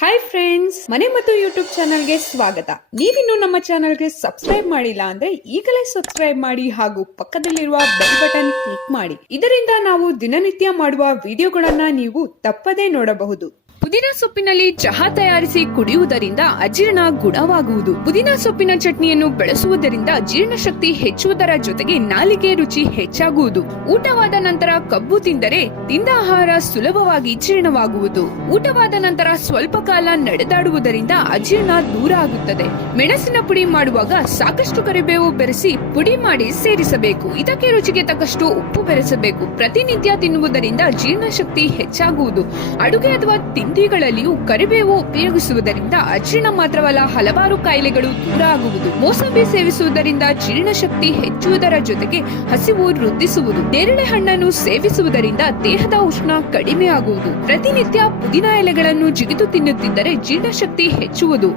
Hi friends, ಮನೆ ಮತ್ತು YouTube ಚಾನಲ್ಗೆ ಸ್ವಾಗತ. ನೀವಿನ್ನು ನಮ್ಮ ಚಾನಲ್ಗೆ ಸಬ್ಸ್ಕ್ರೈಬ್ ಮಾಡಿಲ್ಲ ಅಂದ್ರೆ ಈಗಲೇ ಸಬ್ಸ್ಕ್ರೈಬ್ ಮಾಡಿ ಹಾಗೂ ಪಕ್ಕದಲ್ಲಿರುವ ಬೆಲ್ ಬಟನ್ ಕ್ಲಿಕ್ ಮಾಡಿ. ಇದರಿಂದ ನಾವು ದಿನನಿತ್ಯ ಮಾಡುವ ವಿಡಿಯೋಗಳನ್ನ ನೀವು ತಪ್ಪದೇ ನೋಡಬಹುದು. ಪುದೀನ ಸೊಪ್ಪಿನಲ್ಲಿ ಚಹಾ ತಯಾರಿಸಿ ಕುಡಿಯುವುದರಿಂದ ಅಜೀರ್ಣ ಗುಣವಾಗುವುದು. ಪುದೀನ ಸೊಪ್ಪಿನ ಚಟ್ನಿಯನ್ನು ಬೆಳೆಸುವುದರಿಂದ ಜೀರ್ಣಶಕ್ತಿ ಹೆಚ್ಚುವುದರ ಜೊತೆಗೆ ನಾಲಿಗೆ ರುಚಿ ಹೆಚ್ಚಾಗುವುದು. ಊಟವಾದ ನಂತರ ಕಬ್ಬು ತಿಂದರೆ ತಿಂದ ಆಹಾರ ಸುಲಭವಾಗಿ ಜೀರ್ಣವಾಗುವುದು. ಊಟವಾದ ನಂತರ ಸ್ವಲ್ಪ ಕಾಲ ನಡೆದಾಡುವುದರಿಂದ ಅಜೀರ್ಣ ದೂರ ಆಗುತ್ತದೆ. ಮೆಣಸಿನ ಪುಡಿ ಮಾಡುವಾಗ ಸಾಕಷ್ಟು ಕರಿಬೇವು ಬೆರೆಸಿ ಪುಡಿ ಮಾಡಿ ಸೇರಿಸಬೇಕು. ಇದಕ್ಕೆ ರುಚಿಗೆ ತಕ್ಕಷ್ಟು ಉಪ್ಪು ಬೆರೆಸಬೇಕು. ಪ್ರತಿನಿತ್ಯ ತಿನ್ನುವುದರಿಂದ ಜೀರ್ಣಶಕ್ತಿ ಹೆಚ್ಚಾಗುವುದು. ಅಡುಗೆ ಅಥವಾ ತಿಂಡಿಗಳಲ್ಲಿಯೂ ಕರಿಬೇವು ಉಪಯೋಗಿಸುವುದರಿಂದ ಅಜೀರ್ಣ ಮಾತ್ರವಲ್ಲ, ಹಲವಾರು ಕಾಯಿಲೆಗಳು ದೂರ ಆಗುವುದು. ಮೋಸಂಬಿ ಸೇವಿಸುವುದರಿಂದ ಜೀರ್ಣಶಕ್ತಿ ಹೆಚ್ಚುವುದರ ಜೊತೆಗೆ ಹಸಿವು ವೃದ್ಧಿಸುವುದು. ನೇರಳೆ ಹಣ್ಣನ್ನು ಸೇವಿಸುವುದರಿಂದ ದೇಹದ ಉಷ್ಣ ಕಡಿಮೆ ಆಗುವುದು. ಪ್ರತಿನಿತ್ಯ ಪುದೀನ ಎಲೆಗಳನ್ನು ಜಿಗಿದು ತಿನ್ನುತ್ತಿದ್ದರೆ ಜೀರ್ಣಶಕ್ತಿ ಹೆಚ್ಚುವುದು.